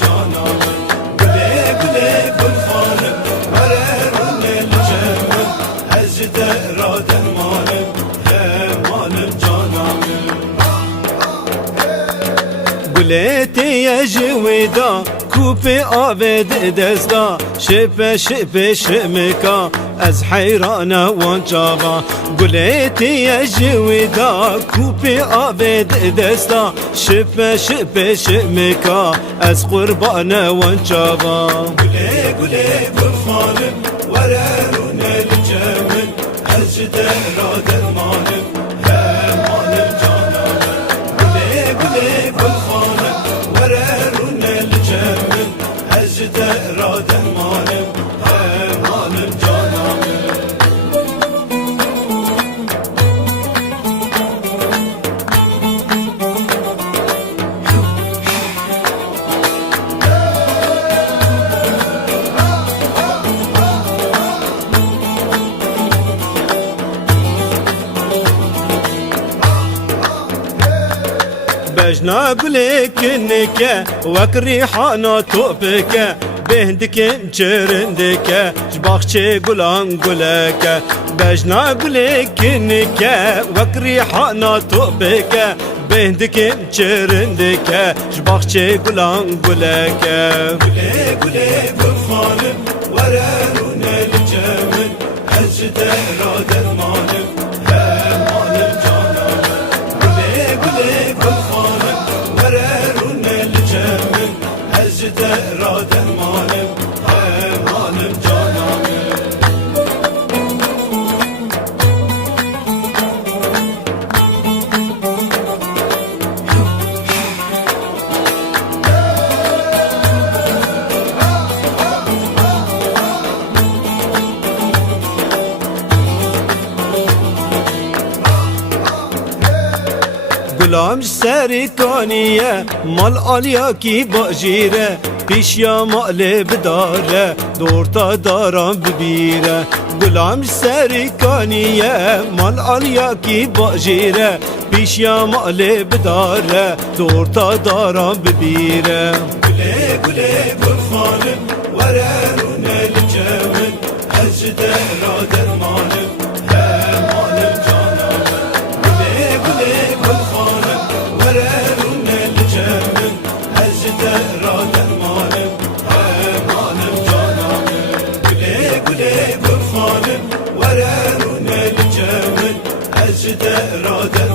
cananım Güle güle gül hanım Vererun el cemim Ezde raden manım Hemanım cananım Güle teye jivida Kupi aved dezda Şepe şepe şemika از حیران وانجاوا گلیتی جویدا کوپی آبد دستا شپ شپ شمکا از قربان وانجاوا گلی گلی گل خانم وررون الجمل از درا درمانم همان جانم گلی گلی گل خانم وررون الجمل از درا درمانم همان جانم بجنا قلك انك وكريحانا توبك بهندك مجرندك جباخشي قلان قلك بجنا قلك انك وكريحانا توبك بهندك مجرندك جباخشي قلان قلك قلي قلي قل خانم وررون الجمل أجد راد المانم همان جانم قلي قلي قل خانم وررون الجمل أجد راد المانم همان جانم گلام سری کانیه مال آلیا کی باجیره پیش یا مال بداره دورتا دارم ببیره گلام سری کانیه مال آلیا کی باجیره پیش یا مال بداره دورتا دارم ببیره گله گله گل خانم وررون الجمل أجد را درمانم همان جانم گله گله گل خانم وررون الجمل أجد را درمانم همان جانم گله گله گل خانم وررون الجمل أجد را درمانم